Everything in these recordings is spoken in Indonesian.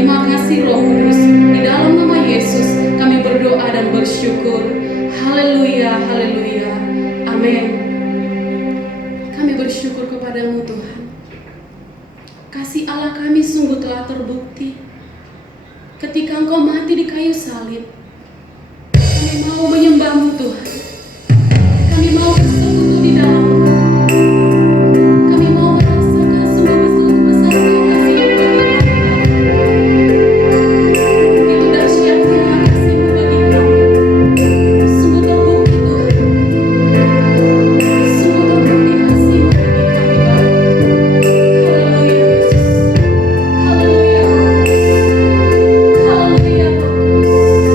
Terima kasih Roh Kudus. Di dalam nama Yesus kami berdoa dan bersyukur. Haleluya, haleluya. Amin. Kami bersyukur kepadamu Tuhan. Kasih Allah kami sungguh telah terbukti ketika Engkau mati di kayu salib. Kami mau menyembahmu Tuhan. Kami mau bersekutu di dalam-Mu. Kami mau merasakan sungguh besar kasih bagi kami. Itu dahsyatnya kasih-Mu bagi kami. Sungguh terbukti Tuhan. Sungguh terbukti kasih-Mu bagi kami Bapa. Haleluya Yesus. Haleluya Roh Kudus. Haleluya Roh Kudus.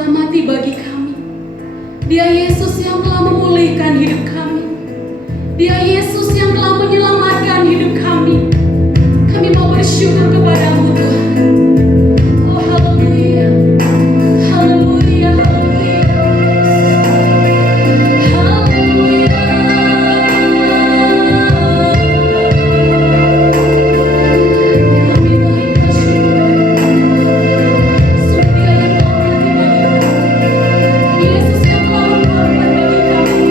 telah mati bagi kami. Dia Yesus yang telah memulihkan hidup kami. Dia Yesus yang telah menyelamatkan hidup kami. Kami mau bersyukur kepadamu Tuhan. Oh haleluya. Haleluya, haleluya. Haleluya. Kami naik bersyukur. Sungguh Dia yang telah mati bagi kami. Yesus yang telah berkorban bagi kami.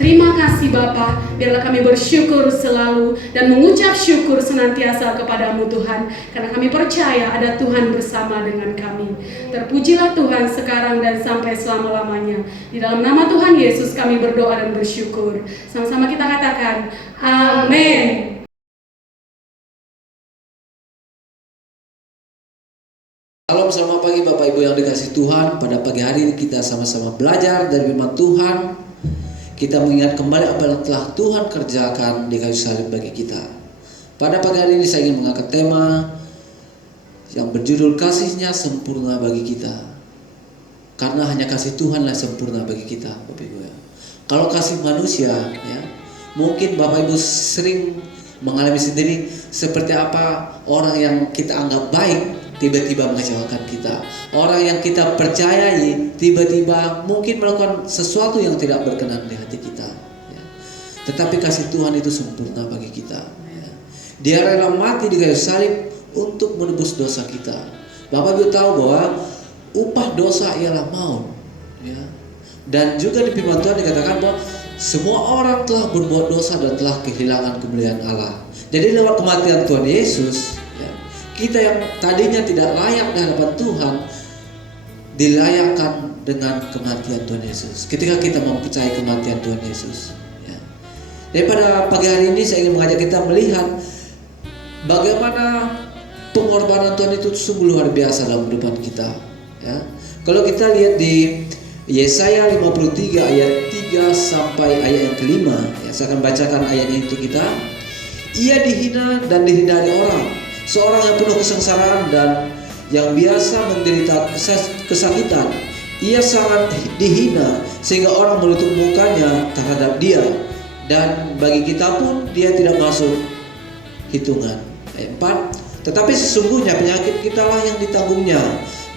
Terima kasih Bapa, biarlah kami bersyukur selalu dan mengucap syukur senantiasa kepadamu Tuhan, karena kami percaya ada Tuhan bersama dengan kami. Terpujilah Tuhan sekarang dan sampai selama-lamanya. Di dalam nama Tuhan Yesus kami berdoa dan bersyukur. Sama-sama kita katakan, amin. Salam, selamat pagi Bapak Ibu yang dikasihi Tuhan. Pada pagi hari ini kita sama-sama belajar dari firman Tuhan. Kita mengingat kembali apa yang telah Tuhan kerjakan di kayu salib bagi kita. Pada pagi hari ini saya ingin mengangkat tema yang berjudul kasihnya sempurna bagi kita. Karena hanya kasih Tuhanlah sempurna bagi kita, Bapak Ibu ya. Kalau kasih manusia ya, mungkin Bapak Ibu sering mengalami sendiri seperti apa orang yang kita anggap baik tiba-tiba mengecewakan kita. Orang yang kita percayai tiba-tiba mungkin melakukan sesuatu yang tidak berkenan di hati kita ya. Tetapi kasih Tuhan itu sempurna bagi kita ya. Dia rela mati di kayu salib untuk menebus dosa kita. Bapak Ibu tahu bahwa upah dosa ialah maut ya. Dan juga di firman Tuhan dikatakan bahwa semua orang telah berbuat dosa dan telah kehilangan kemuliaan Allah. Jadi lewat kematian Tuhan Yesus ya, kita yang tadinya tidak layak di hadapan Tuhan dilayakkan dengan kematian Tuhan Yesus. Ketika kita mempercayai kematian Tuhan Yesus ya. Dan pada pagi hari ini saya ingin mengajak kita melihat bagaimana pengorbanan Tuhan itu sungguh luar biasa dalam kehidupan kita ya. Kalau kita lihat di Yesaya 53 ayat 3 sampai ayat yang kelima ya, saya akan bacakan ayatnya untuk kita. Ia dihina dan dihindari orang, seorang yang penuh kesengsaraan dan yang biasa menderita kesakitan. Ia sangat dihina sehingga orang menutup mukanya terhadap dia, dan bagi kita pun dia tidak masuk hitungan. Ayat 4. Tetapi sesungguhnya penyakit kitalah yang ditanggungnya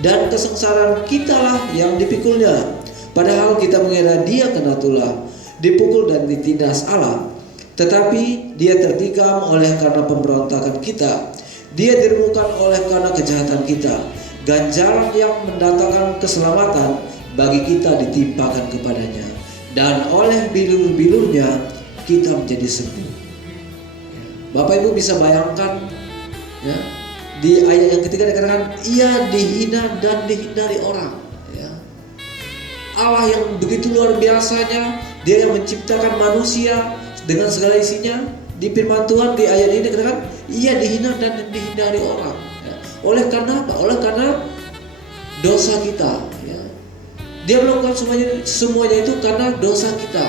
dan kesengsaraan kitalah yang dipikulnya. Padahal kita mengira dia kena tulah, dipukul dan ditindas Allah. Tetapi dia tertikam oleh karena pemberontakan kita, dia diremukkan oleh karena kejahatan kita. Ganjaran yang mendatangkan keselamatan bagi kita ditimpakan kepadanya, dan oleh bilur-bilurnya kita menjadi sembuh. Bapak Ibu bisa bayangkan ya, di ayat yang ketiga dikatakan ia dihina dan dihindari orang ya. Allah yang begitu luar biasanya, dia yang menciptakan manusia dengan segala isinya. Di firman Tuhan di ayat ini dikatakan ia dihina dan dihindari orang ya. Oleh karena apa? Oleh karena dosa kita ya. Dia melakukan semuanya itu karena dosa kita.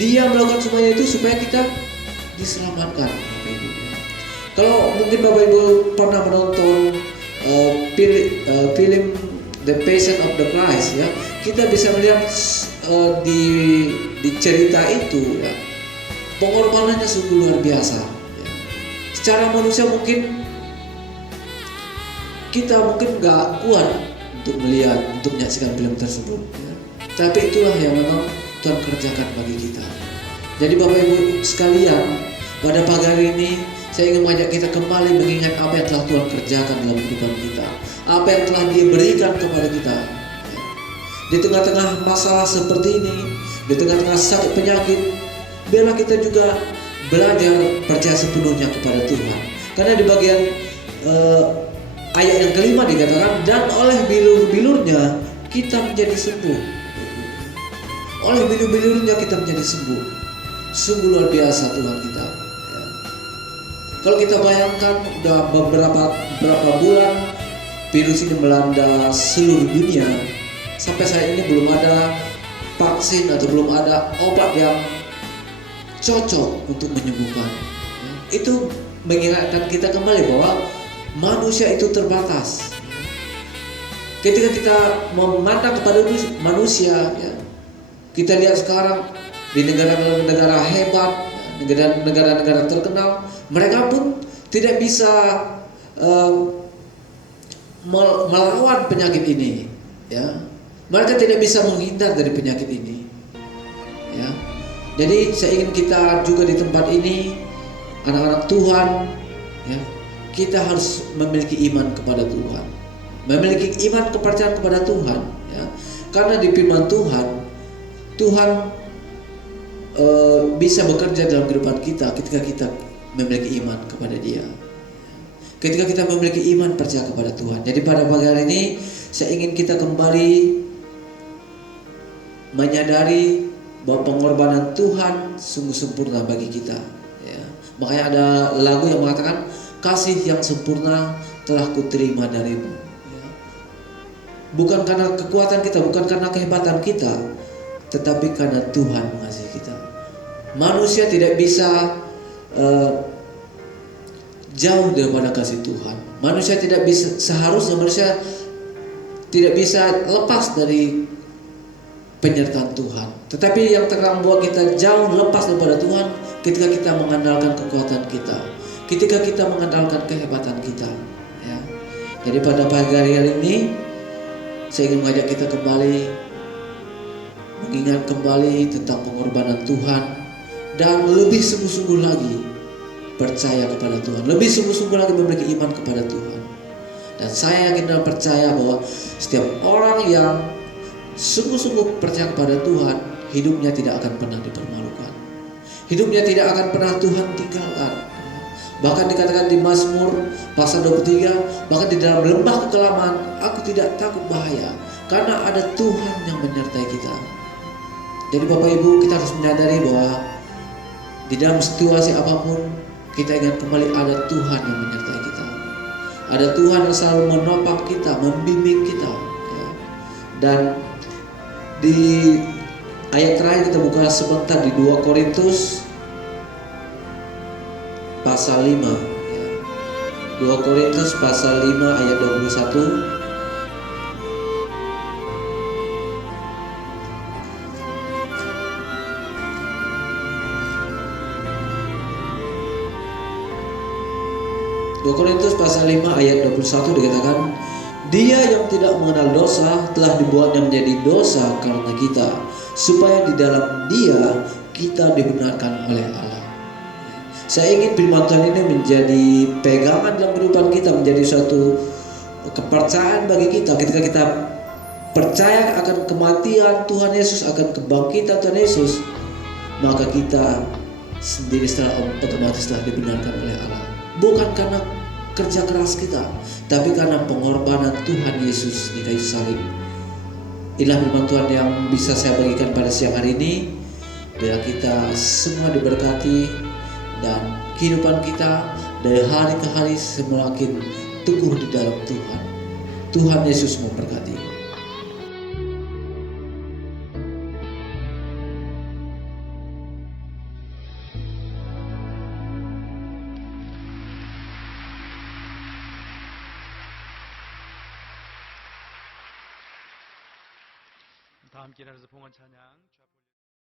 Dia melakukan semuanya itu supaya kita diselamatkan. Kalau mungkin Bapak Ibu pernah menonton film The Passion of the Christ ya, kita bisa melihat di cerita itu ya, pengorbanannya sungguh luar biasa ya. Secara manusia mungkin kita nggak kuat untuk melihat, untuk menyaksikan film tersebut ya. Tapi itulah yang memang Tuhan kerjakan bagi kita. Jadi Bapak Ibu sekalian, pada pagi hari ini saya ingin mengajak kita kembali mengingat apa yang telah Tuhan kerjakan dalam kehidupan kita, apa yang telah Dia berikan kepada kita ya. Di tengah-tengah masalah seperti ini, di tengah-tengah sakit penyakit, biarlah kita juga belajar percaya sepenuhnya kepada Tuhan. Karena di bagian ayat yang kelima dikatakan, dan oleh bilur-bilurnya kita menjadi sembuh. Oleh bilur-bilurnya kita menjadi sembuh. Sungguh luar biasa Tuhan kita ya. Kalau kita bayangkan udah beberapa bulan virus ini melanda seluruh dunia, sampai saat ini belum ada vaksin atau belum ada obat yang cocok untuk menyembuhkan. Itu mengingatkan kita kembali bahwa manusia itu terbatas. Ketika kita memandang kepada manusia ya, kita lihat sekarang di negara-negara hebat, negara-negara terkenal, mereka pun tidak bisa melawan penyakit ini ya. Mereka tidak bisa menghindar dari penyakit ini ya. Jadi saya ingin kita juga di tempat ini, anak-anak Tuhan ya, kita harus memiliki iman kepada Tuhan, memiliki iman kepercayaan kepada Tuhan ya. Karena di firman Tuhan bisa bekerja dalam kehidupan kita ketika kita memiliki iman kepada Dia. Ketika kita memiliki iman percaya kepada Tuhan. Jadi pada pagi hari ini saya ingin kita kembali menyadari bahwa pengorbanan Tuhan sungguh sempurna bagi kita. Ya. Makanya ada lagu yang mengatakan kasih yang sempurna telah kuterima darimu. Ya. Bukan karena kekuatan kita, bukan karena kehebatan kita, tetapi karena Tuhan mengasihi kita. Manusia tidak bisa jauh daripada kasih Tuhan. Manusia tidak bisa, seharusnya manusia tidak bisa lepas dari penyertaan Tuhan. Tetapi yang terkadang membuat kita jauh lepas daripada Tuhan ketika kita mengandalkan kekuatan kita, ketika kita mengandalkan kehebatan kita. Ya. Jadi pada pagi hari ini saya ingin mengajak kita kembali mengingat kembali tentang pengorbanan Tuhan dan lebih sungguh-sungguh lagi percaya kepada Tuhan, lebih sungguh-sungguh lagi memiliki iman kepada Tuhan. Dan saya yakin dan percaya bahwa setiap orang yang sungguh-sungguh percaya kepada Tuhan, hidupnya tidak akan pernah dipermalukan, hidupnya tidak akan pernah Tuhan tinggalkan. Bahkan dikatakan di Mazmur pasal 23, bahkan di dalam lembah kekelaman aku tidak takut bahaya, karena ada Tuhan yang menyertai kita. Jadi Bapak Ibu, kita harus menyadari bahwa di dalam situasi apapun kita ingat kembali ada Tuhan yang menyertai kita. Ada Tuhan yang selalu menopang kita, membimbing kita. Ya. Dan di ayat terakhir kita buka sebentar di 2 Korintus pasal 5. Ya. 2 Korintus pasal 5 ayat 21. Korintus pasal 5 ayat 21 dikatakan, Dia yang tidak mengenal dosa telah dibuatnya menjadi dosa karena kita, supaya di dalam Dia kita dibenarkan oleh Allah. Saya ingin firman Tuhan ini menjadi pegangan dalam kehidupan kita, menjadi suatu kepercayaan bagi kita. Ketika kita percaya akan kematian Tuhan Yesus, akan kebangkitan Tuhan Yesus, maka kita sendiri setelah otomatis telah dibenarkan oleh Allah. Bukan karena kerja keras kita, tapi karena pengorbanan Tuhan Yesus di kayu salib. Inilah firman Tuhan yang bisa saya bagikan pada siang hari ini. Biar kita semua diberkati dan kehidupan kita dari hari ke hari semakin teguh di dalam Tuhan. Tuhan Yesus memberkati. 다 함께 일어나서 봉헌 찬양